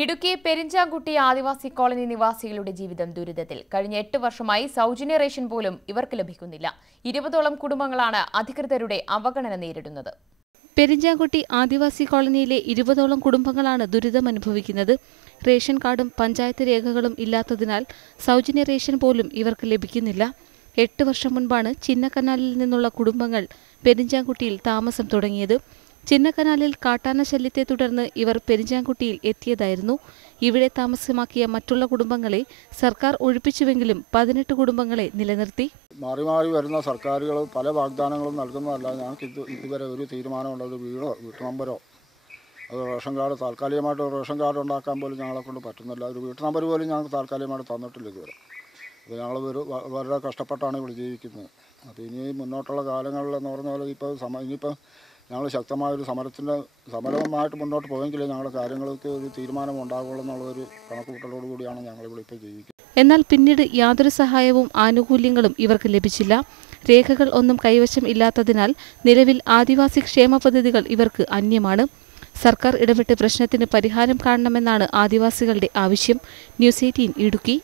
ഇടുക്കി പെരിഞ്ചാംകുട്ടി ആദിവാസി colony നിവാസികളുടെ ജീവിതം ദുരിതത്തിൽ. കഴിഞ്ഞ എട്ട് വർഷമായി സൗജന്യ റേഷൻ പോലും ഇവർക്ക് ലഭിക്കുന്നില്ല. ഇരുപതോളം കുടുംബങ്ങളാണ് അധികൃതരുടെ അവഗണന നേരിടുന്നത്. പെരിഞ്ചാംകുട്ടി ആദിവാസി കോളനിയിലെ ഇരുപതോളം കുടുംബങ്ങളാണ് ദുരിതം അനുഭവിക്കുന്നത്. റേഷൻ കാർഡും പഞ്ചായത്ത് രേഖകളും ഇല്ലാത്തതിനാൽ സൗജന്യ റേഷൻ പോലും ഇവർക്ക് ലഭിക്കുന്നില്ല. എട്ട് വർഷം മുൻപാണ് ചിന്നക്കനാലിൽ നിന്നുള്ള കുടുംബങ്ങൾ പെരിഞ്ചാംകുട്ടിയിൽ താമസം തുടങ്ങിയത്. ചിന്നക്കനാലിൽ കാട്ടാന ശല്യത്തെ തുടർന്ന് ഇവർ പെരിഞ്ചാംകുട്ടിയിൽ എത്തിയതായിരുന്നു. ഇവിടെ താമസമാക്കിയ മറ്റുള്ള കുടുംബങ്ങളെ സർക്കാർ ഒഴിപ്പിച്ചുവെങ്കിലും പതിനെട്ട് കുടുംബങ്ങളെ നിലനിർത്തി. മാറി മാറി വരുന്ന സർക്കാരുകൾ പല വാഗ്ദാനങ്ങളും നൽകുന്നതല്ല. ഞങ്ങൾക്ക് ഇത് ഇതുവരെ ഒരു തീരുമാനമുണ്ട്. ഒരു വീടോ വീട്ടു നമ്പരോ അത് റേഷൻ കാർഡ് താൽക്കാലികമായിട്ട് റേഷൻ കാർഡ് ഉണ്ടാക്കാൻ പോലും ഞങ്ങളെ കൊണ്ട് പറ്റുന്നില്ല. ഒരു വീട്ടു നമ്പർ പോലും ഞങ്ങൾക്ക് താൽക്കാലികമായിട്ട് തന്നിട്ടില്ല ഇതുവരെ. അപ്പോൾ ഞങ്ങൾ ഒരു വളരെ കഷ്ടപ്പെട്ടാണ് ഇവിടെ ജീവിക്കുന്നത്. അപ്പോൾ ഇനി മുന്നോട്ടുള്ള കാലങ്ങളിൽ എന്ന് പറഞ്ഞ ഇപ്പോൾ സമ ഇനിയിപ്പോൾ ഞങ്ങൾ ശക്തമായൊരു സമരത്തിന്റെ സമരവുമായിട്ട് മുന്നോട്ട് പോയെങ്കിലേ ഞങ്ങളുടെ കാര്യങ്ങൾക്ക് ഒരു തീരുമാനം ഉണ്ടാകുള്ളൂ എന്നുള്ളൊരു കണക്കുകൂട്ടലോട് കൂടിയാണ് ഞങ്ങളിവിടെ ഇപ്പോൾ ജീവിക്കുന്നത്. എന്നാൽ പിന്നീട് യാതൊരു സഹായവും ആനുകൂല്യങ്ങളും ഇവർക്ക് ലഭിച്ചില്ല. രേഖകൾ ഒന്നും കൈവശം ഇല്ലാത്തതിനാൽ നിലവിൽ ആദിവാസി ക്ഷേമ പദ്ധതികൾ ഇവർക്ക് അന്യമാണ്. സർക്കാർ ഇടപെട്ട് പ്രശ്നത്തിന് പരിഹാരം കാണണമെന്നാണ് ആദിവാസികളുടെ ആവശ്യം. News eighteen Idukki.